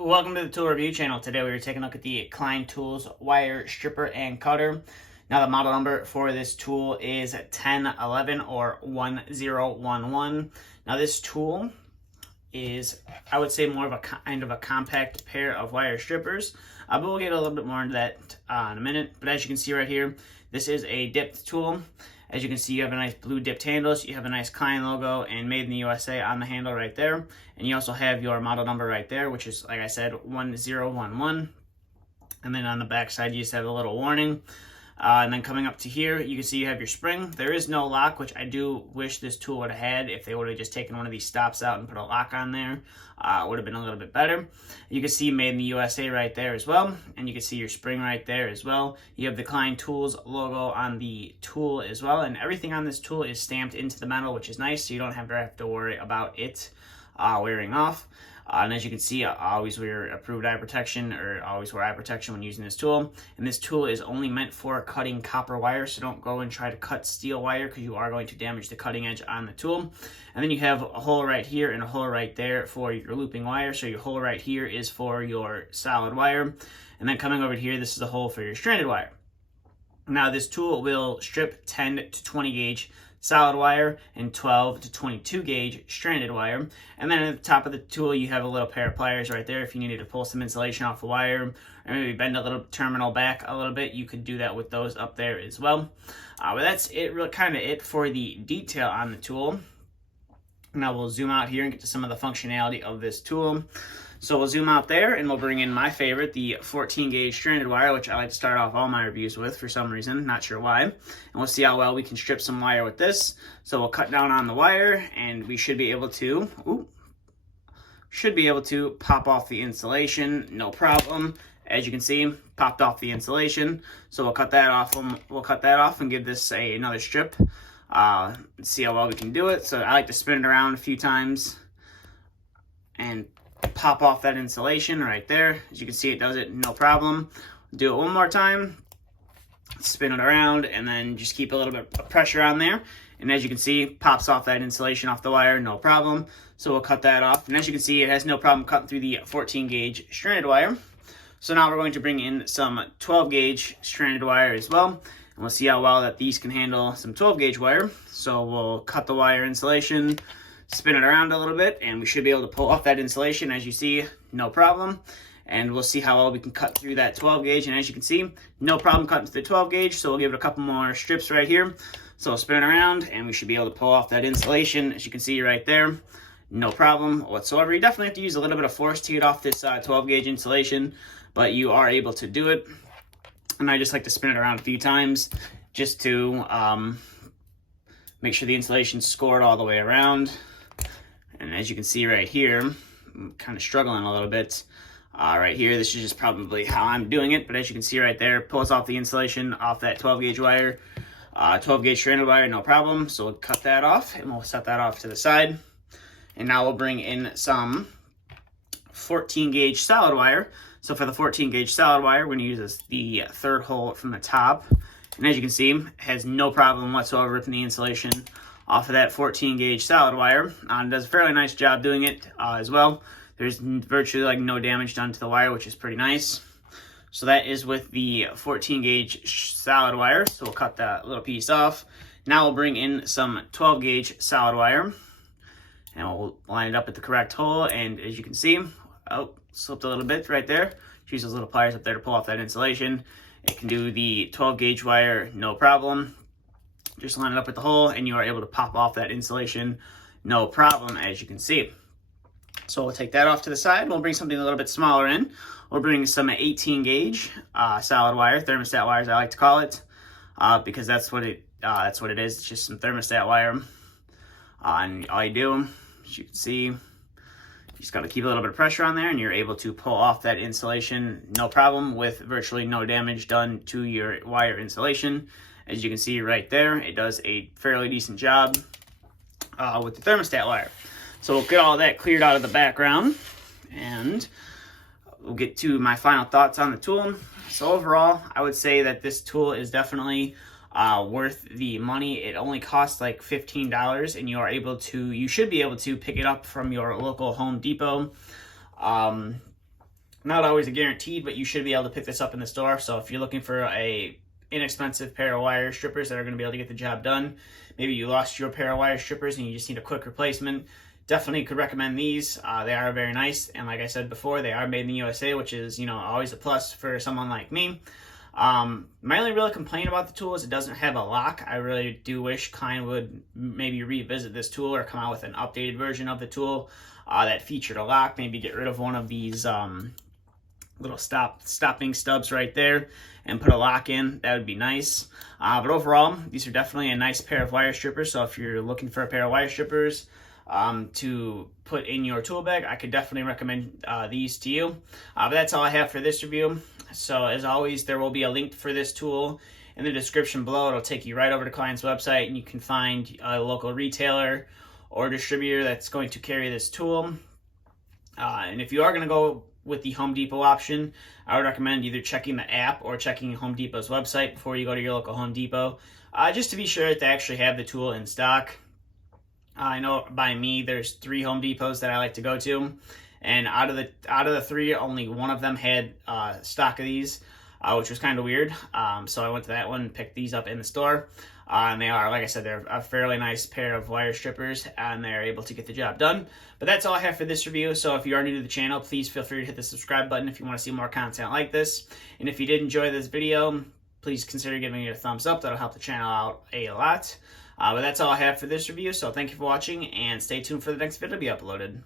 Welcome to the tool review channel. Today we are taking a look at the Klein Tools wire stripper and cutter. Now the model number for this tool is 1011 or 1011. Now this tool is, I would say, more of a kind of a compact pair of wire strippers, but we'll get a little bit more into that in a minute. But as you can see right here, this is a dipped tool. As you can see, you have a nice blue dipped handles, you have a nice Klein logo and Made in the USA on the handle right there. And you also have your model number right there, which is, like I said, 1011. And then on the back side, you just have a little warning. And then coming up to here, you can see you have your spring. There is no lock, which I do wish this tool would have had. If they would have just taken one of these stops out and put a lock on there, it would have been a little bit better. You can see Made in the USA right there as well. And you can see your spring right there as well. You have the Klein Tools logo on the tool as well. And everything on this tool is stamped into the metal, which is nice, so you don't have to worry about it wearing off. And as you can see, I always wear approved eye protection, or always wear eye protection when using this tool. And this tool is only meant for cutting copper wire, so don't go and try to cut steel wire because you are going to damage the cutting edge on the tool. And then you have a hole right here and a hole right there for your looping wire. So your hole right here is for your solid wire. And then coming over here, this is the hole for your stranded wire. Now this tool will strip 10 to 20 gauge solid wire and 12 to 22 gauge stranded wire. And then at the top of the tool, you have a little pair of pliers right there. If you needed to pull some insulation off the wire, or maybe bend a little terminal back a little bit, you could do that with those up there as well. But that's it, really kind of it for the detail on the tool. Now we'll zoom out here and get to some of the functionality of this tool. So we'll zoom out there and we'll bring in my favorite, the 14 gauge stranded wire, which I like to start off all my reviews with for some reason, not sure why. And we'll see how well we can strip some wire with this. So we'll cut down on the wire and we should be able to, pop off the insulation, no problem. As you can see, popped off the insulation. So we'll cut that off. And give this another strip. See how well we can do it. So I like to spin it around a few times and pop off that insulation right there. As you can see, it does it no problem. Do it one more time, spin it around, and then just keep a little bit of pressure on there. And as you can see, pops off that insulation off the wire, no problem. So we'll cut that off. And as you can see, it has no problem cutting through the 14 gauge stranded wire. So now we're going to bring in some 12 gauge stranded wire as well. And we'll see how well that these can handle some 12 gauge wire. So we'll cut the wire insulation, spin it around a little bit, and we should be able to pull off that insulation. As you see, no problem. And we'll see how well we can cut through that 12 gauge. And as you can see, no problem cutting through the 12 gauge. So we'll give it a couple more strips right here. So we'll spin it around and we should be able to pull off that insulation. As you can see right there, no problem whatsoever. You definitely have to use a little bit of force to get off this 12 gauge insulation, but you are able to do it. And I just like to spin it around a few times just to make sure the insulation's scored all the way around. And as you can see right here, I'm kind of struggling a little bit. Right here, this is just probably how I'm doing it. But as you can see right there, pulls off the insulation off that 12 gauge wire. 12 gauge stranded wire, no problem. So we'll cut that off and we'll set that off to the side. And now we'll bring in some 14 gauge solid wire. So for the 14 gauge solid wire, we're going to use the third hole from the top. And as you can see, it has no problem whatsoever ripping the insulation off of that 14 gauge solid wire. It does a fairly nice job doing it as well. There's virtually like no damage done to the wire, which is pretty nice. So that is with the 14 gauge solid wire. So we'll cut that little piece off. Now we'll bring in some 12 gauge solid wire and we'll line it up at the correct hole. And as you can see, slipped a little bit right there. Use those little pliers up there to pull off that insulation. It can do the 12 gauge wire, no problem. Just line it up with the hole and you are able to pop off that insulation, no problem, as you can see. So we'll take that off to the side. We'll bring something a little bit smaller in. We'll bring some 18 gauge solid wire, thermostat wires I like to call it, because that's what it is. It's just some thermostat wire. And all you do, as you can see, you just got to keep a little bit of pressure on there and you're able to pull off that insulation, no problem, with virtually no damage done to your wire insulation. As you can see right there, it does a fairly decent job with the thermostat wire. So we'll get all that cleared out of the background and we'll get to my final thoughts on the tool. So overall, I would say that this tool is definitely worth the money. It only costs like $15 and you should be able to pick it up from your local Home Depot. Not always a guaranteed, but you should be able to pick this up in the store. So if you're looking for a inexpensive pair of wire strippers that are going to be able to get the job done, maybe you lost your pair of wire strippers and you just need a quick replacement, definitely could recommend these. They are very nice, and like I said before, they are made in the USA, which is, you know, always a plus for someone like me. My only real complaint about the tool is it doesn't have a lock. I really do wish Klein would maybe revisit this tool or come out with an updated version of the tool that featured a lock. Maybe get rid of one of these little stopping stubs right there and put a lock in. That would be nice. But overall, these are definitely a nice pair of wire strippers. So if you're looking for a pair of wire strippers to put in your tool bag, I could definitely recommend these to you. But that's all I have for this review. So as always, there will be a link for this tool in the description below. It'll take you right over to Klein's website, and you can find a local retailer or distributor that's going to carry this tool. And if you are going to go with the Home Depot option, I would recommend either checking the app or checking Home Depot's website before you go to your local Home Depot, just to be sure that they actually have the tool in stock. I know by me, there's 3 Home Depots that I like to go to, and out of the 3, only one of them had stock of these, which was kind of weird. So I went to that one and picked these up in the store. And they are, like I said, they're a fairly nice pair of wire strippers, and they're able to get the job done. But that's all I have for this review. So if you are new to the channel, please feel free to hit the subscribe button if you want to see more content like this. And if you did enjoy this video, please consider giving it a thumbs up. That'll help the channel out a lot. But that's all I have for this review. So thank you for watching, and stay tuned for the next video to be uploaded.